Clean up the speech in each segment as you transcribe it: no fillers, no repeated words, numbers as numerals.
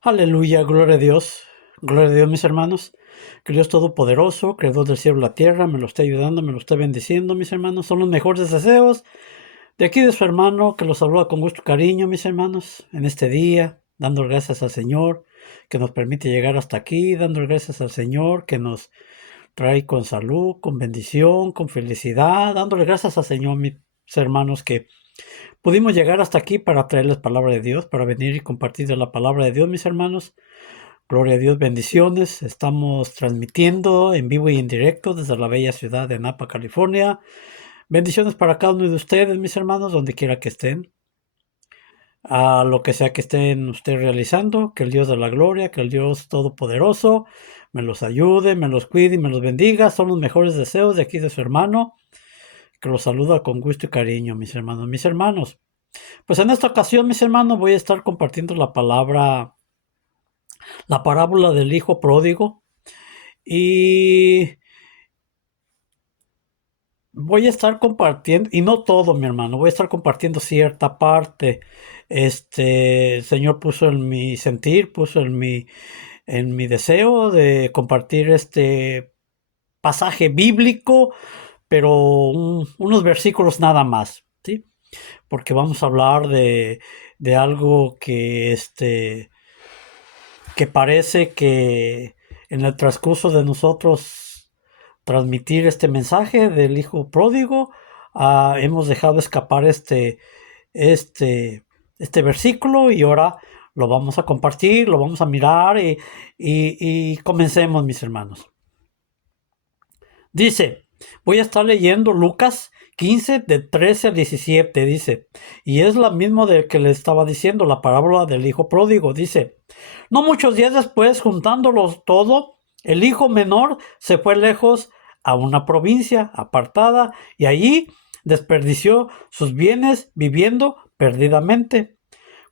Aleluya, gloria a Dios, mis hermanos. Que Dios Todopoderoso, Creador del cielo y la tierra, me lo está ayudando, me lo está bendiciendo, mis hermanos. Son los mejores deseos de aquí de su hermano, que los saluda con gusto y cariño, mis hermanos, en este día, dando gracias al Señor, que nos permite llegar hasta aquí, dando gracias al Señor, que nos trae con salud, con bendición, con felicidad, dándole gracias al Señor, mis hermanos, que pudimos llegar hasta aquí para traerles palabra de Dios, para venir y compartir de la palabra de Dios, mis hermanos. Gloria a Dios, bendiciones. Estamos transmitiendo en vivo y en directo desde la bella ciudad de Napa, California. Bendiciones para cada uno de ustedes, mis hermanos, donde quiera que estén. A lo que sea que estén ustedes realizando, que el Dios de la gloria, que el Dios todopoderoso me los ayude, me los cuide y me los bendiga. Son los mejores deseos de aquí de su hermano, que los saluda con gusto y cariño, mis hermanos. Mis hermanos, pues en esta ocasión, mis hermanos, voy a estar compartiendo la parábola del hijo pródigo. Y voy a estar compartiendo, y no todo, mi hermano, voy a estar compartiendo cierta parte. El Señor puso en mi sentir, puso en mi deseo de compartir este pasaje bíblico, pero unos versículos nada más, ¿sí? Porque vamos a hablar de algo que parece que en el transcurso de nosotros transmitir este mensaje del hijo pródigo, hemos dejado escapar este, este versículo y ahora lo vamos a compartir, lo vamos a mirar y comencemos, mis hermanos. Dice, voy a estar leyendo Lucas 15 de 13 a 17, dice, y es la misma de que le estaba diciendo, la parábola del hijo pródigo, dice, no muchos días después, juntándolos todo, el hijo menor se fue lejos a una provincia apartada y allí desperdició sus bienes viviendo perdidamente.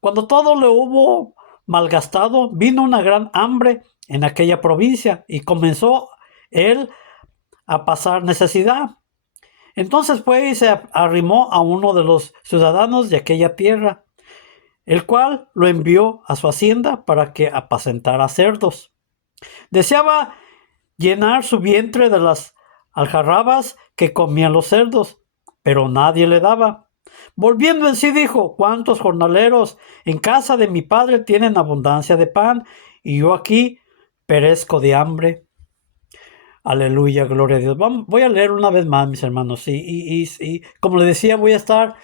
Cuando todo le hubo malgastado, vino una gran hambre en aquella provincia y comenzó él a pasar necesidad. Entonces fue y se arrimó a uno de los ciudadanos de aquella tierra, el cual lo envió a su hacienda para que apacentara cerdos. Deseaba llenar su vientre de las aljarrabas que comían los cerdos, pero nadie le daba. Volviendo en sí dijo, ¿cuántos jornaleros en casa de mi padre tienen abundancia de pan y yo aquí perezco de hambre? Aleluya, gloria a Dios. Voy a leer una vez más, mis hermanos. Y como les decía, voy a estar,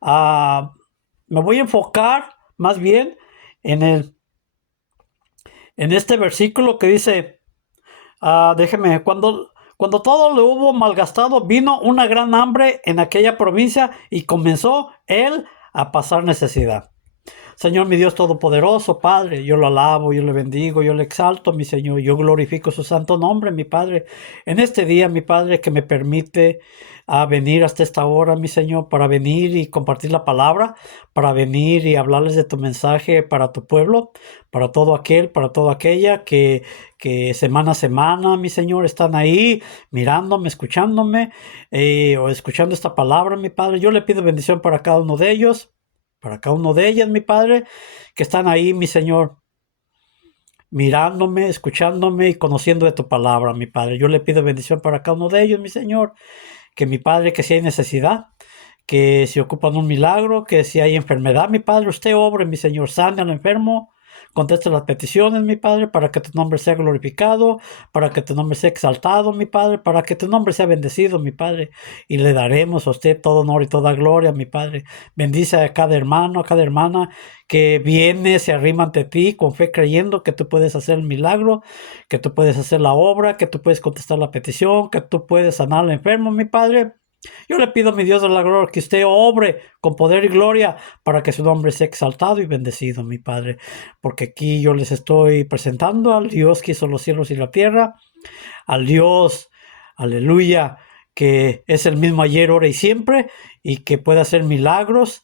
me voy a enfocar más bien en en este versículo que dice, déjeme, cuando todo le hubo malgastado, vino una gran hambre en aquella provincia y comenzó él a pasar necesidad. Señor, mi Dios Todopoderoso, Padre, yo lo alabo, yo le bendigo, yo le exalto, mi Señor, yo glorifico su santo nombre, mi Padre. En este día, mi Padre, que me permite venir hasta esta hora, mi Señor, para venir y compartir la palabra, para venir y hablarles de tu mensaje para tu pueblo, para todo aquel, para toda aquella que semana a semana, mi Señor, están ahí mirándome, escuchándome, o escuchando esta palabra, mi Padre. Yo le pido bendición para cada uno de ellos, para cada uno de ellas, mi Padre, que están ahí, mi Señor, mirándome, escuchándome y conociendo de tu palabra, mi Padre. Yo le pido bendición para cada uno de ellos, mi Señor, que mi Padre, que si hay necesidad, que si ocupan un milagro, que si hay enfermedad, mi Padre, usted obre, mi Señor, sane al enfermo, conteste las peticiones, mi Padre, para que tu nombre sea glorificado, para que tu nombre sea exaltado, mi Padre, para que tu nombre sea bendecido, mi Padre, y le daremos a usted todo honor y toda gloria, mi Padre. Bendice a cada hermano, a cada hermana que viene, se arrima ante ti con fe, creyendo que tú puedes hacer el milagro, que tú puedes hacer la obra, que tú puedes contestar la petición, que tú puedes sanar al enfermo, mi Padre. Yo le pido a mi Dios de la gloria que usted obre con poder y gloria para que su nombre sea exaltado y bendecido, mi Padre. Porque aquí yo les estoy presentando al Dios que hizo los cielos y la tierra, al Dios, aleluya, que es el mismo ayer, ahora y siempre, y que puede hacer milagros,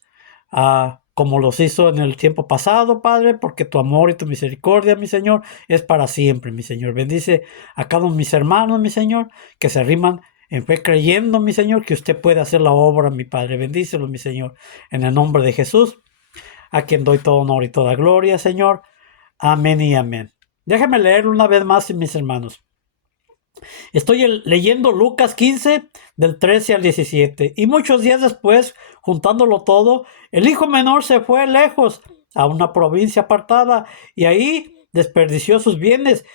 como los hizo en el tiempo pasado, Padre, porque tu amor y tu misericordia, mi Señor, es para siempre, mi Señor. Bendice a cada uno de mis hermanos, mi Señor, que se arriman en fe creyendo, mi Señor, que usted puede hacer la obra, mi Padre. Bendícelo, mi Señor, en el nombre de Jesús, a quien doy todo honor y toda gloria, Señor. Amén y amén. Déjenme leerlo una vez más, mis hermanos. Estoy leyendo Lucas 15, del 13 al 17. Y muchos días después, juntándolo todo, el hijo menor se fue lejos, a una provincia apartada, y ahí desperdició sus bienes,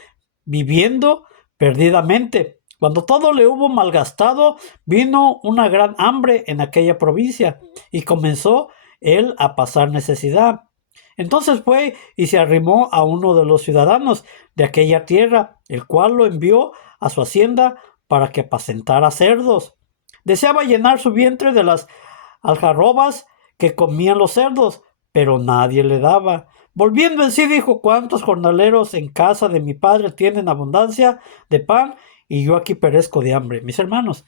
viviendo perdidamente. Cuando todo le hubo malgastado, vino una gran hambre en aquella provincia, y comenzó él a pasar necesidad. Entonces fue y se arrimó a uno de los ciudadanos de aquella tierra, el cual lo envió a su hacienda para que apacentara cerdos. Deseaba llenar su vientre de las algarrobas que comían los cerdos, pero nadie le daba. Volviendo en sí dijo: ¿cuántos jornaleros en casa de mi padre tienen abundancia de pan y yo aquí perezco de hambre? Mis hermanos,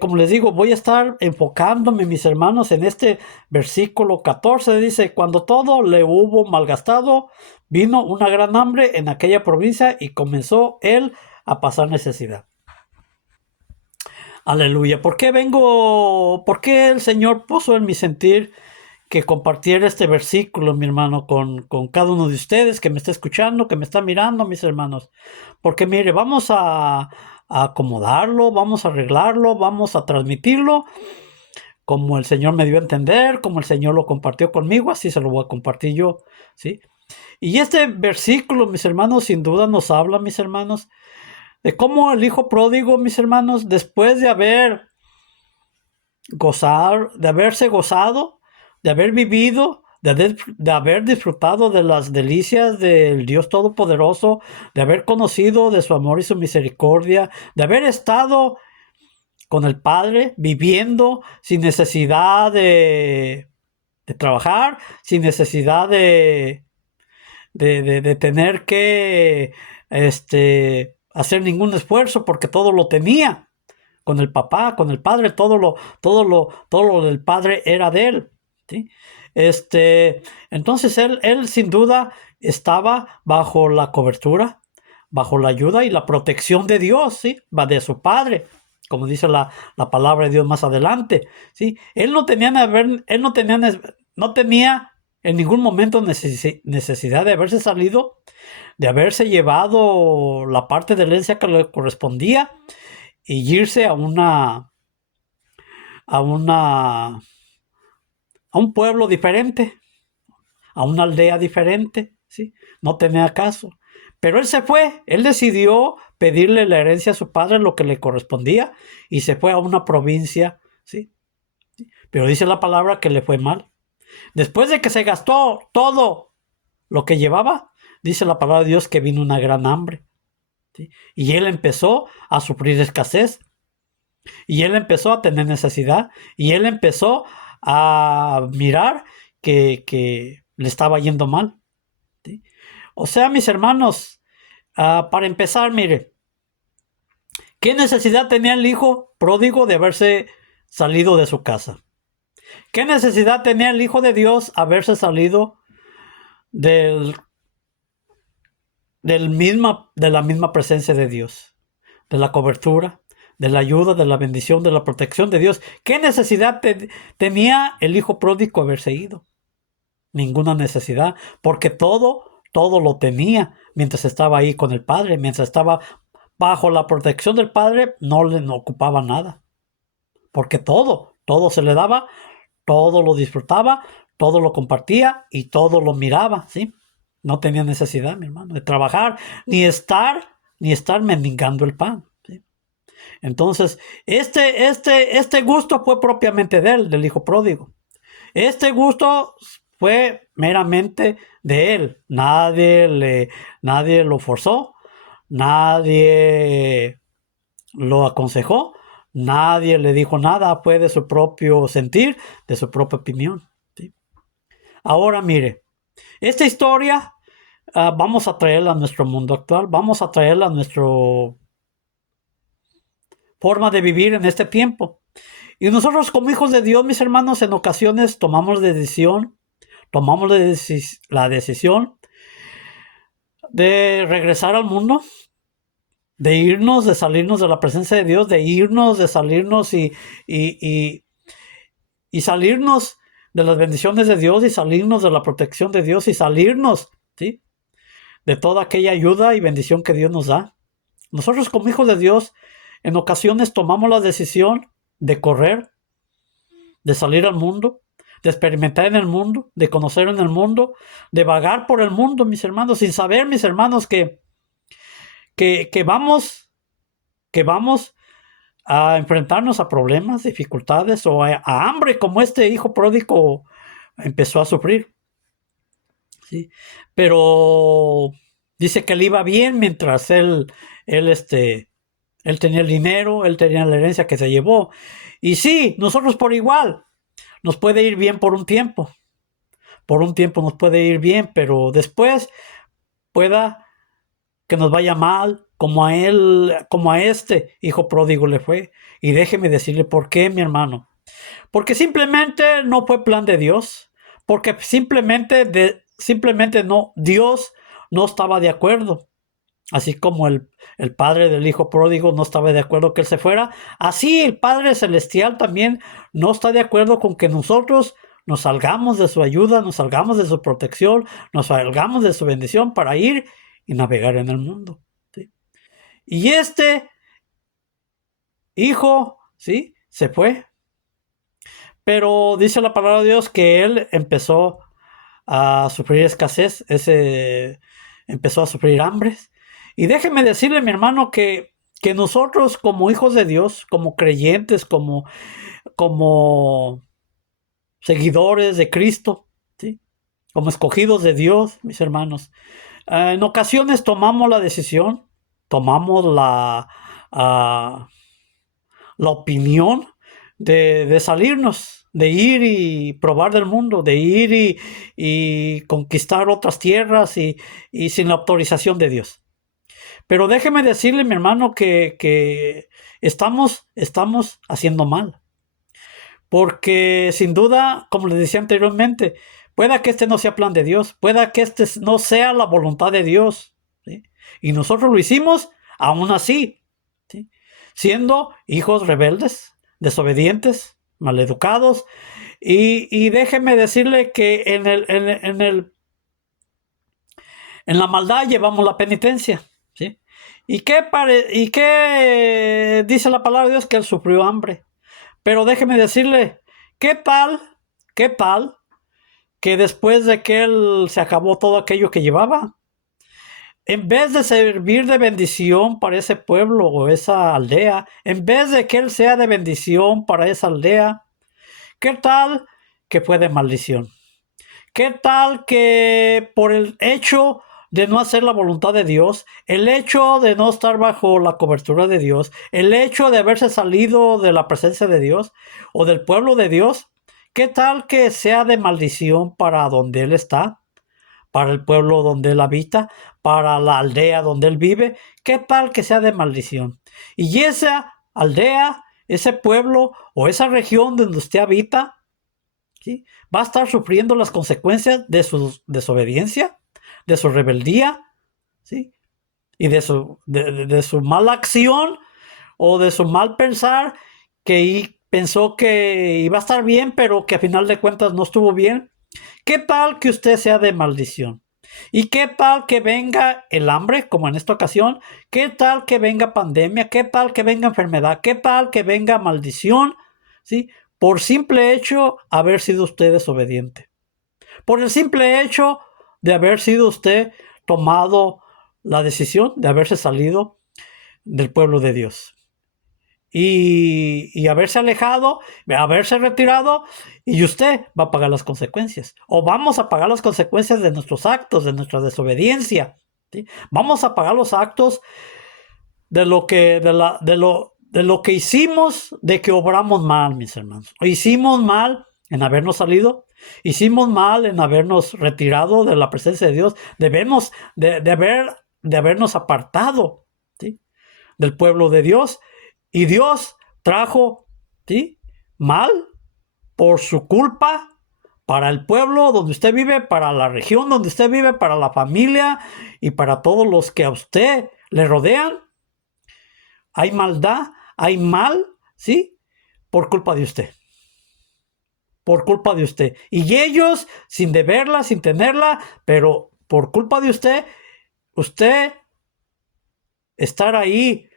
como les digo, voy a estar enfocándome, mis hermanos, en este versículo 14. Dice: cuando todo le hubo malgastado, vino una gran hambre en aquella provincia y comenzó él a pasar necesidad. Aleluya. ¿Por qué el Señor puso en mi sentir que compartiera este versículo, mi hermano, con cada uno de ustedes que me está escuchando, que me está mirando, mis hermanos? Porque mire, vamos a acomodarlo, vamos a arreglarlo, vamos a transmitirlo como el Señor me dio a entender, como el Señor lo compartió conmigo, así se lo voy a compartir yo, ¿sí? Y este versículo, mis hermanos, sin duda nos habla, mis hermanos, de cómo el hijo pródigo, mis hermanos, después de haberse gozado, de haber vivido, de haber disfrutado de las delicias del Dios Todopoderoso, de haber conocido de su amor y su misericordia, de haber estado con el Padre, viviendo sin necesidad de trabajar, sin necesidad de tener que hacer ningún esfuerzo, porque todo lo tenía con el papá, con el Padre, todo lo del Padre era de él, ¿sí? Entonces él sin duda estaba bajo la cobertura, bajo la ayuda y la protección de Dios, ¿sí? De su Padre, como dice la palabra de Dios más adelante, ¿sí? Él no tenía en ningún momento necesidad de haberse salido, de haberse llevado la parte de la herencia que le correspondía y irse a un pueblo diferente, a una aldea diferente, ¿sí? No tenía caso. Pero él se fue, él decidió pedirle la herencia a su padre, lo que le correspondía, y se fue a una provincia, ¿sí? Pero dice la palabra que le fue mal. Después de que se gastó todo lo que llevaba, dice la palabra de Dios que vino una gran hambre, ¿sí? Y él empezó a sufrir escasez, y él empezó a tener necesidad, y él empezó a mirar que le estaba yendo mal, ¿sí? O sea, mis hermanos, para empezar, mire, ¿qué necesidad tenía el hijo pródigo de haberse salido de su casa? ¿Qué necesidad tenía el Hijo de Dios haberse salido de la misma presencia de Dios, de la cobertura, de la ayuda, de la bendición, de la protección de Dios? ¿Qué necesidad tenía el hijo pródigo haberse ido? Ninguna necesidad, porque todo lo tenía mientras estaba ahí con el Padre, mientras estaba bajo la protección del Padre, no ocupaba nada, porque todo se le daba, todo lo disfrutaba, todo lo compartía y todo lo miraba, ¿sí? No tenía necesidad, mi hermano, de trabajar, ni estar mendigando el pan, ¿sí? Entonces, este gusto fue propiamente de él, del hijo pródigo. Este gusto fue meramente de él. Nadie lo forzó, nadie lo aconsejó, nadie le dijo nada, fue de su propio sentir, de su propia opinión, ¿sí? Ahora mire, esta historia vamos a traerla a nuestro mundo actual, vamos a traerla a nuestra forma de vivir en este tiempo. Y nosotros como hijos de Dios, mis hermanos, en ocasiones tomamos la decisión de regresar al mundo, de irnos, de salirnos de la presencia de Dios, de salirnos y salirnos de las bendiciones de Dios, y salirnos de la protección de Dios, y salirnos, ¿sí?, de toda aquella ayuda y bendición que Dios nos da. Nosotros como hijos de Dios, en ocasiones tomamos la decisión de correr, de salir al mundo, de experimentar en el mundo, de conocer en el mundo, de vagar por el mundo, mis hermanos, sin saber, mis hermanos, que vamos a enfrentarnos a problemas, dificultades o a hambre, como este hijo pródigo empezó a sufrir. ¿Sí? Pero dice que le iba bien mientras él tenía el dinero, él tenía la herencia que se llevó. Y sí, nosotros por igual, nos puede ir bien por un tiempo. Por un tiempo nos puede ir bien, pero después pueda que nos vaya mal, como a él, como a este hijo pródigo le fue. Y déjeme decirle por qué, mi hermano. Porque simplemente no fue plan de Dios. Porque simplemente no, Dios no estaba de acuerdo. Así como el padre del hijo pródigo no estaba de acuerdo que él se fuera, así el Padre Celestial también no está de acuerdo con que nosotros nos salgamos de su ayuda, nos salgamos de su protección, nos salgamos de su bendición para ir y navegar en el mundo. ¿Sí? Y este hijo, ¿sí? Se fue. Pero dice la palabra de Dios que él empezó a sufrir escasez, empezó a sufrir hambres. Y déjeme decirle, mi hermano, que nosotros como hijos de Dios, como creyentes, como seguidores de Cristo, ¿sí? Como escogidos de Dios, mis hermanos, en ocasiones tomamos la decisión, tomamos la opinión de salirnos, de ir y probar del mundo, de ir y conquistar otras tierras y sin la autorización de Dios. Pero déjeme decirle, mi hermano, que estamos haciendo mal. Porque sin duda, como les decía anteriormente, pueda que este no sea plan de Dios, pueda que este no sea la voluntad de Dios, ¿sí? Y nosotros lo hicimos aún así, ¿sí? Siendo hijos rebeldes, desobedientes, maleducados. Y déjeme decirle que en la maldad llevamos la penitencia, ¿sí? ¿Y qué dice la palabra de Dios? Que él sufrió hambre. Pero déjeme decirle, ¿qué tal que después de que él se acabó todo aquello que llevaba, en vez de servir de bendición para ese pueblo o esa aldea, en vez de que él sea de bendición para esa aldea, ¿qué tal que fue de maldición? ¿Qué tal que por el hecho de no hacer la voluntad de Dios, el hecho de no estar bajo la cobertura de Dios, el hecho de haberse salido de la presencia de Dios o del pueblo de Dios, qué tal que sea de maldición para donde Él está, para el pueblo donde Él habita, para la aldea donde Él vive? ¿Qué tal que sea de maldición? Y esa aldea, ese pueblo o esa región donde usted habita, ¿sí? Va a estar sufriendo las consecuencias de su desobediencia, de su rebeldía, ¿sí? Y de su mala acción o de su mal pensar, que pensó que iba a estar bien, pero que a final de cuentas no estuvo bien. ¿Qué tal que usted sea de maldición? ¿Y qué tal que venga el hambre, como en esta ocasión? ¿Qué tal que venga pandemia? ¿Qué tal que venga enfermedad? ¿Qué tal que venga maldición? ¿Sí? Por simple hecho haber sido usted desobediente. Por el simple hecho de haber sido usted tomado la decisión de haberse salido del pueblo de Dios. Y haberse alejado, haberse retirado, y usted va a pagar las consecuencias. O vamos a pagar las consecuencias de nuestros actos, de nuestra desobediencia, ¿sí? Vamos a pagar los actos de lo que hicimos, de que obramos mal, mis hermanos. O hicimos mal en habernos salido, hicimos mal en habernos retirado de la presencia de Dios, debemos de habernos apartado, ¿sí? Del pueblo de Dios. Y Dios trajo, ¿sí?, mal por su culpa para el pueblo donde usted vive, para la región donde usted vive, para la familia y para todos los que a usted le rodean. Hay maldad, hay mal, ¿sí? Por culpa de usted. Por culpa de usted. Y ellos, sin deberla, sin tenerla, pero por culpa de usted, usted estar ahí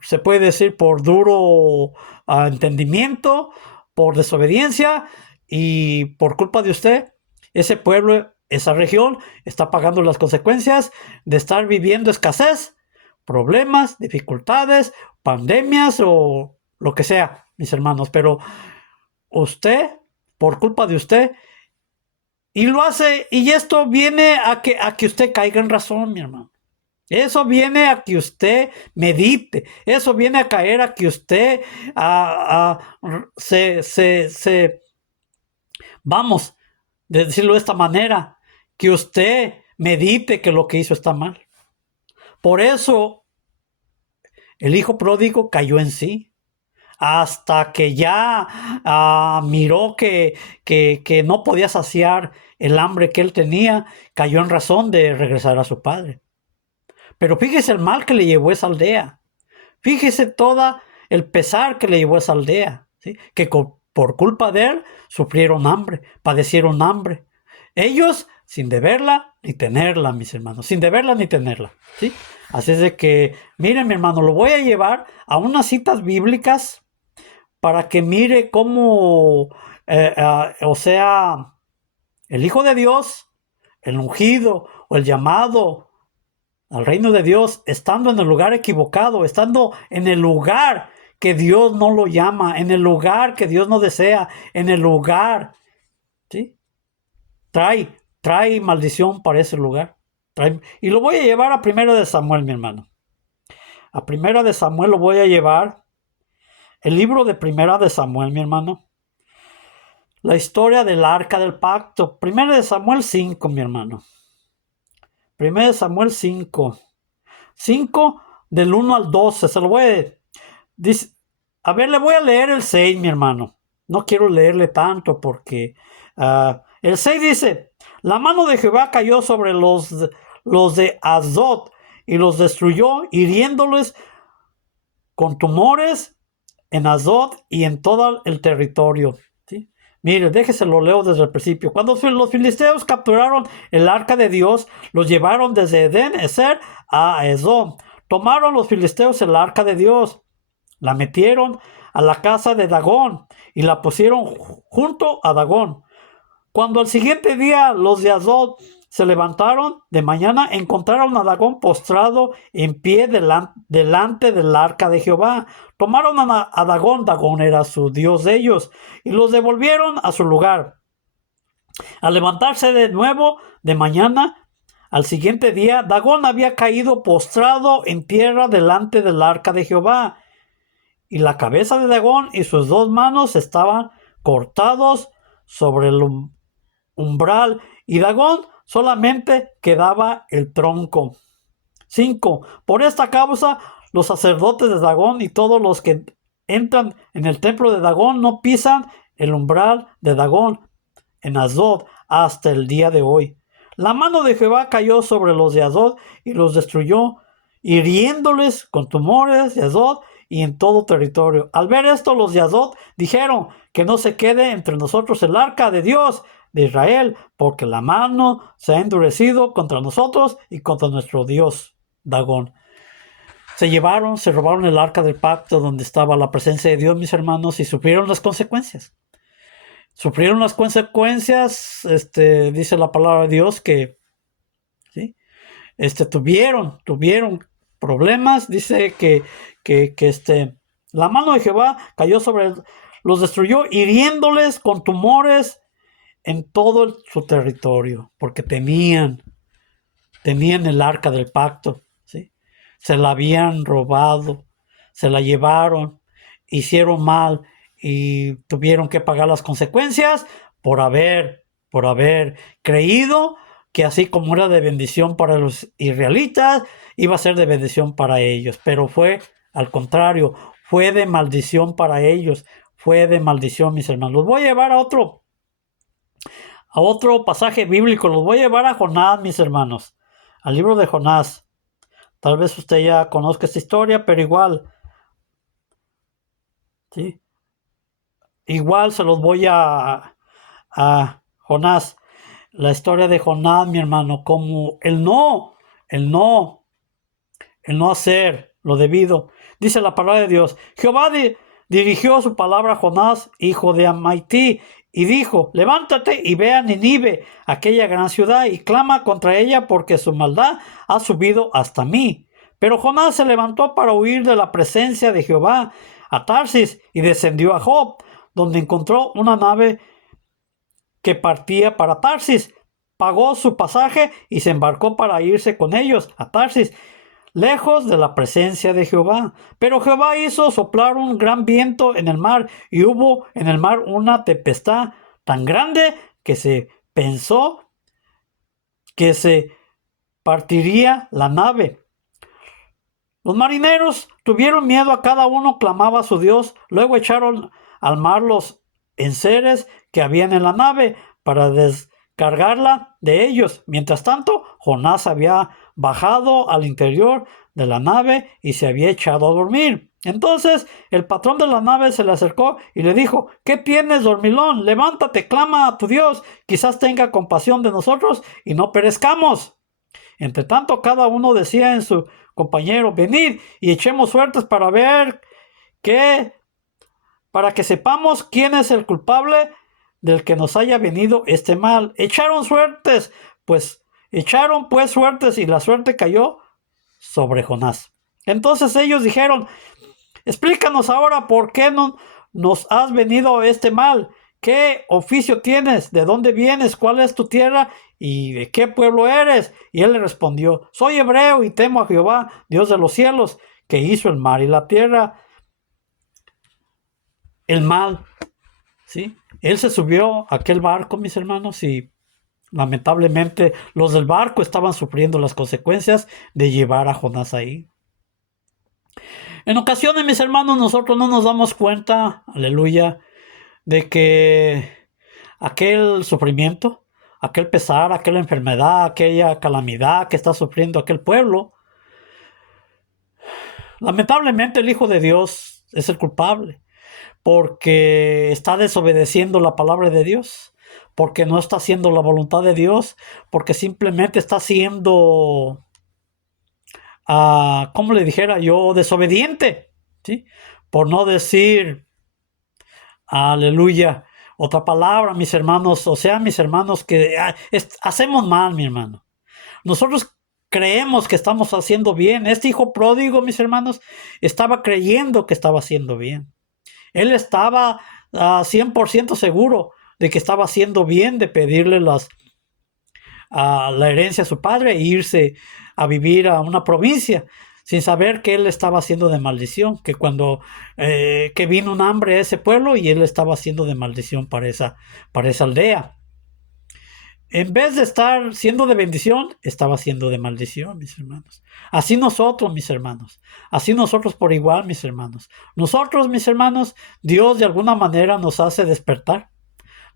se puede decir, por duro entendimiento, por desobediencia y por culpa de usted, ese pueblo, esa región está pagando las consecuencias de estar viviendo escasez, problemas, dificultades, pandemias o lo que sea, mis hermanos. Pero usted, por culpa de usted, y lo hace, y esto viene a que usted caiga en razón, mi hermano. Eso viene a que usted medite. Eso viene a caer a que usted vamos, de decirlo de esta manera, que usted medite que lo que hizo está mal. Por eso el hijo pródigo cayó en sí. Hasta que ya miró que no podía saciar el hambre que él tenía, cayó en razón de regresar a su padre. Pero fíjese el mal que le llevó esa aldea. Fíjese todo el pesar que le llevó esa aldea, ¿sí? Que por culpa de él sufrieron hambre, padecieron hambre. Ellos sin deberla ni tenerla, mis hermanos, sin deberla ni tenerla, ¿sí? Así es de que, miren, mi hermano, lo voy a llevar a unas citas bíblicas para que mire cómo, o sea, el Hijo de Dios, el ungido o el llamado al reino de Dios, estando en el lugar equivocado, estando en el lugar que Dios no lo llama, en el lugar que Dios no desea, en el lugar, ¿sí? Trae maldición para ese lugar. Y lo voy a llevar a 1 de Samuel, mi hermano. A 1 de Samuel lo voy a llevar. El libro de 1 de Samuel, mi hermano. La historia del arca del pacto. 1 de Samuel 5, mi hermano. 1 de Samuel 5. 5 del 1 al 12. Se lo voy a... Dice, a ver, le voy a leer el 6, mi hermano. No quiero leerle tanto porque... el 6 dice... La mano de Jehová cayó sobre los de Azot y los destruyó, hiriéndoles con tumores en Azot y en todo el territorio. ¿Sí? Mire, déjese lo leo desde el principio. Cuando los filisteos capturaron el arca de Dios, los llevaron desde Edén Ezer a Ezón. Tomaron los filisteos el arca de Dios, la metieron a la casa de Dagón y la pusieron junto a Dagón. Cuando al siguiente día los de Azot se levantaron de mañana, encontraron a Dagón postrado en pie delante del arca de Jehová. Tomaron a Dagón, Dagón era su dios de ellos, y los devolvieron a su lugar. Al levantarse de nuevo de mañana, al siguiente día, Dagón había caído postrado en tierra delante del arca de Jehová, y la cabeza de Dagón y sus 2 manos estaban cortados sobre el umbral, y Dagón solamente quedaba el tronco. 5. Por esta causa, los sacerdotes de Dagón y todos los que entran en el templo de Dagón no pisan el umbral de Dagón en Azot hasta el día de hoy. La mano de Jehová cayó sobre los de Azot y los destruyó, hiriéndoles con tumores de Azot y en todo territorio. Al ver esto, los de Azot dijeron: que no se quede entre nosotros el arca de Dios de Israel, porque la mano se ha endurecido contra nosotros y contra nuestro Dios Dagón. Se robaron el arca del pacto donde estaba la presencia de Dios, mis hermanos, y sufrieron las consecuencias. Sufrieron las consecuencias, dice la palabra de Dios que, ¿sí? Tuvieron problemas. Dice que la mano de Jehová cayó sobre los destruyó, hiriéndoles con tumores en todo su territorio, porque tenían el arca del pacto, ¿sí? Se la habían robado, se la llevaron, hicieron mal y tuvieron que pagar las consecuencias por haber creído que así como era de bendición para los israelitas, iba a ser de bendición para ellos. Pero fue al contrario, fue de maldición para ellos, fue de maldición, mis hermanos. Los voy a llevar a otro pasaje bíblico. Los voy a llevar a Jonás, mis hermanos, al libro de Jonás. Tal vez usted ya conozca esta historia, pero igual, ¿sí? Igual se los voy a Jonás. La historia de Jonás, mi hermano, como él no el no hacer lo debido. Dice la palabra de Dios: Jehová dirigió su palabra a Jonás, hijo de Amittai, y dijo: levántate y ve a Nínive, aquella gran ciudad, y clama contra ella, porque su maldad ha subido hasta mí. Pero Jonás se levantó para huir de la presencia de Jehová a Tarsis, y descendió a Job, donde encontró una nave que partía para Tarsis. Pagó su pasaje y se embarcó para irse con ellos a Tarsis, lejos de la presencia de Jehová. Pero Jehová hizo soplar un gran viento en el mar, y hubo en el mar una tempestad tan grande que se pensó que se partiría la nave. Los marineros tuvieron miedo, a cada uno clamaba a su Dios. Luego echaron al mar los enseres que habían en la nave para descargarla de ellos. Mientras tanto, Jonás había bajado al interior de la nave y se había echado a dormir. Entonces el patrón de la nave se le acercó y le dijo: ¿qué tienes, dormilón? Levántate, clama a tu Dios, quizás tenga compasión de nosotros y no perezcamos. Entre tanto, cada uno decía en su compañero: venid y echemos suertes para ver para que sepamos quién es el culpable del que nos haya venido este mal. Echaron pues suertes, y la suerte cayó sobre Jonás. Entonces ellos dijeron: explícanos ahora por qué no nos has venido este mal. ¿Qué oficio tienes? ¿De dónde vienes? ¿Cuál es tu tierra? ¿Y de qué pueblo eres? Y él le respondió: soy hebreo y temo a Jehová, Dios de los cielos, que hizo el mar y la tierra. El mal, ¿sí? Él se subió a aquel barco, mis hermanos, y lamentablemente los del barco estaban sufriendo las consecuencias de llevar a Jonás ahí. En ocasiones, mis hermanos, nosotros no nos damos cuenta, aleluya, de que aquel sufrimiento, aquel pesar, aquella enfermedad, aquella calamidad que está sufriendo aquel pueblo, lamentablemente el Hijo de Dios es el culpable, porque está desobedeciendo la palabra de Dios, porque no está haciendo la voluntad de Dios, porque simplemente está siendo, como le dijera yo, desobediente, ¿sí? Por no decir, aleluya, otra palabra, mis hermanos, o sea, mis hermanos, que hacemos mal, mi hermano. Nosotros creemos que estamos haciendo bien. Este hijo pródigo, mis hermanos, estaba creyendo que estaba haciendo bien. Él estaba 100% seguro de que estaba haciendo bien, de pedirle la herencia a su padre e irse a vivir a una provincia, sin saber que él estaba haciendo de maldición, que cuando que vino un hambre a ese pueblo y él estaba haciendo de maldición para esa aldea. En vez de estar siendo de bendición, estaba siendo de maldición, mis hermanos. Así nosotros, mis hermanos. Así nosotros por igual, mis hermanos. Nosotros, mis hermanos, Dios de alguna manera nos hace despertar.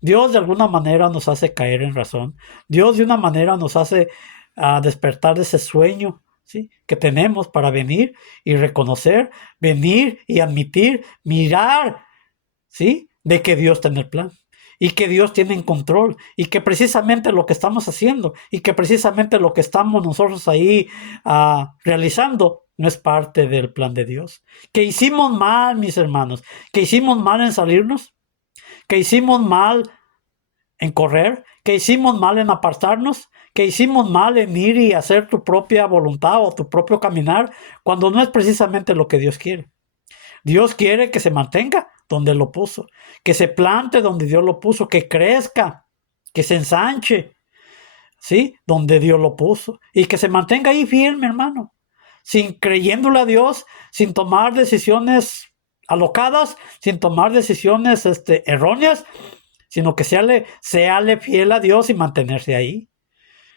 Dios de alguna manera nos hace caer en razón. Dios de una manera nos hace despertar de ese sueño, ¿sí?, que tenemos para venir y reconocer, venir y admitir, mirar, ¿sí?, de que Dios está en el plan. Y que Dios tiene en control, y que precisamente lo que estamos haciendo, y que precisamente lo que estamos nosotros ahí realizando, no es parte del plan de Dios. Que hicimos mal, mis hermanos, que hicimos mal en salirnos, que hicimos mal en correr, que hicimos mal en apartarnos, que hicimos mal en ir y hacer tu propia voluntad o tu propio caminar, cuando no es precisamente lo que Dios quiere. Dios quiere que se mantenga donde lo puso, que se plante donde Dios lo puso, que crezca, que se ensanche, ¿sí?, donde Dios lo puso, y que se mantenga ahí fiel, mi hermano, sin creyéndole a Dios, sin tomar decisiones alocadas, sin tomar decisiones erróneas, sino que séale fiel a Dios y mantenerse ahí,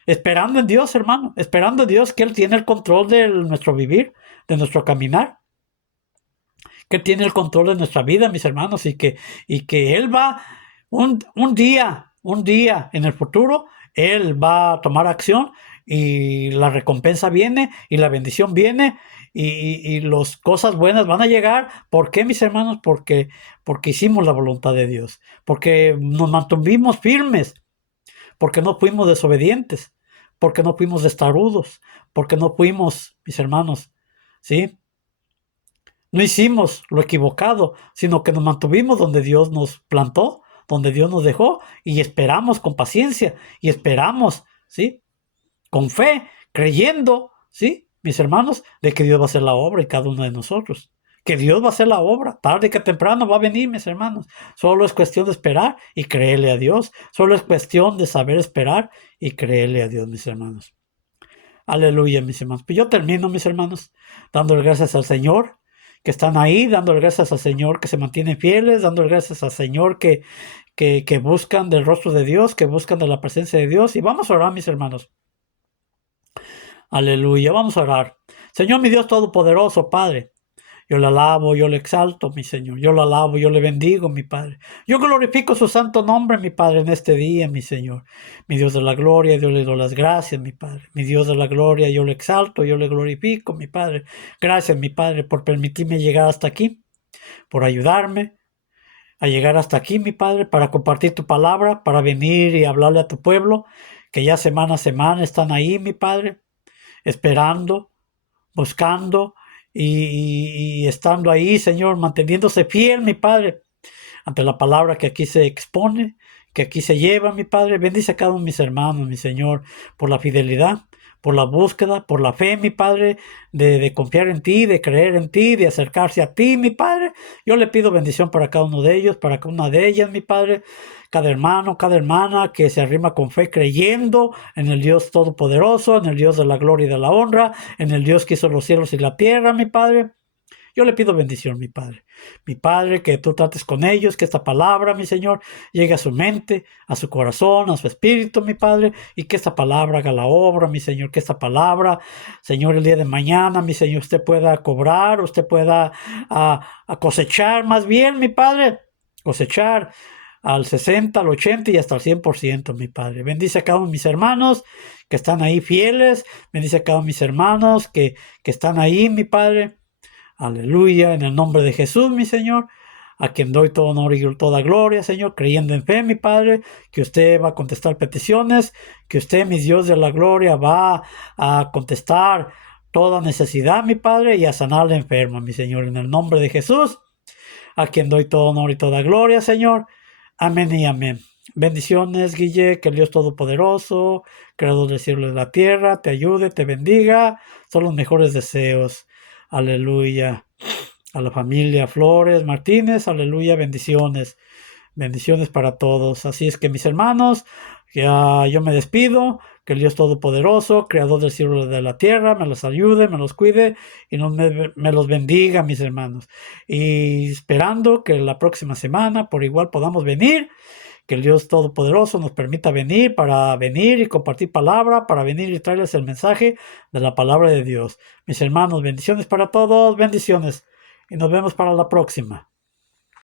esperando en Dios, hermano, esperando en Dios, que Él tiene el control de nuestro vivir, de nuestro caminar, que tiene el control de nuestra vida, mis hermanos, y que Él va un día en el futuro, Él va a tomar acción, y la recompensa viene, y la bendición viene, y las cosas buenas van a llegar. ¿Por qué, mis hermanos? Porque hicimos la voluntad de Dios, porque nos mantuvimos firmes, porque no fuimos desobedientes, porque no fuimos testarudos, porque no fuimos, mis hermanos, ¿sí? No hicimos lo equivocado, sino que nos mantuvimos donde Dios nos plantó, donde Dios nos dejó, y esperamos con paciencia, y esperamos, ¿sí? Con fe, creyendo, ¿sí? Mis hermanos, de que Dios va a hacer la obra en cada uno de nosotros. Que Dios va a hacer la obra, tarde que temprano va a venir, mis hermanos. Solo es cuestión de esperar y creerle a Dios. Solo es cuestión de saber esperar y creerle a Dios, mis hermanos. Aleluya, mis hermanos. Pues yo termino, mis hermanos, dándole gracias al Señor que están ahí, dándole gracias al Señor que se mantienen fieles, dándole gracias al Señor que buscan del rostro de Dios, que buscan de la presencia de Dios. Y vamos a orar, mis hermanos. Aleluya, vamos a orar. Señor, mi Dios Todopoderoso, Padre, yo le alabo, yo le exalto, mi Señor. Yo le alabo, yo le bendigo, mi Padre. Yo glorifico su santo nombre, mi Padre, en este día, mi Señor. Mi Dios de la gloria, yo le doy las gracias, mi Padre. Mi Dios de la gloria, yo le exalto, yo le glorifico, mi Padre. Gracias, mi Padre, por permitirme llegar hasta aquí, por ayudarme a llegar hasta aquí, mi Padre, para compartir tu palabra, para venir y hablarle a tu pueblo, que ya semana a semana están ahí, mi Padre, esperando, buscando y estando ahí, Señor, manteniéndose fiel, mi Padre, ante la palabra que aquí se expone, que aquí se lleva, mi Padre. Bendice a cada uno de mis hermanos, mi Señor, por la fidelidad, por la búsqueda, por la fe, mi Padre, de confiar en ti, de creer en ti, de acercarse a ti, mi Padre. Yo le pido bendición para cada uno de ellos, para cada una de ellas, mi Padre. Cada hermano, cada hermana que se arrima con fe creyendo en el Dios Todopoderoso, en el Dios de la gloria y de la honra, en el Dios que hizo los cielos y la tierra, mi Padre. Yo le pido bendición, mi Padre. Mi Padre, que tú trates con ellos, que esta palabra, mi Señor, llegue a su mente, a su corazón, a su espíritu, mi Padre, y que esta palabra haga la obra, mi Señor, que esta palabra, Señor, el día de mañana, mi Señor, usted pueda cobrar, usted pueda a cosechar más bien, mi Padre, cosechar al 60, al 80 y hasta al 100%, mi Padre. Bendice a cada uno de mis hermanos que están ahí fieles, bendice a cada uno de mis hermanos que están ahí, mi Padre. Aleluya, en el nombre de Jesús, mi Señor, a quien doy todo honor y toda gloria, Señor, creyendo en fe, mi Padre, que usted va a contestar peticiones, que usted, mi Dios de la gloria, va a contestar toda necesidad, mi Padre, y a sanar al enfermo, mi Señor, en el nombre de Jesús, a quien doy todo honor y toda gloria, Señor. Amén y amén. Bendiciones, Guille, que el Dios Todopoderoso, Creador del cielo y de la tierra, te ayude, te bendiga. Son los mejores deseos. Aleluya. A la familia Flores Martínez, aleluya, bendiciones. Bendiciones para todos. Así es que mis hermanos, ya yo me despido. Que el Dios Todopoderoso, Creador del cielo y de la tierra, me los ayude, me los cuide y me los bendiga, mis hermanos. Y esperando que la próxima semana por igual podamos venir. Que el Dios Todopoderoso nos permita venir para venir y compartir palabra, para venir y traerles el mensaje de la palabra de Dios. Mis hermanos, bendiciones para todos, bendiciones. Y nos vemos para la próxima.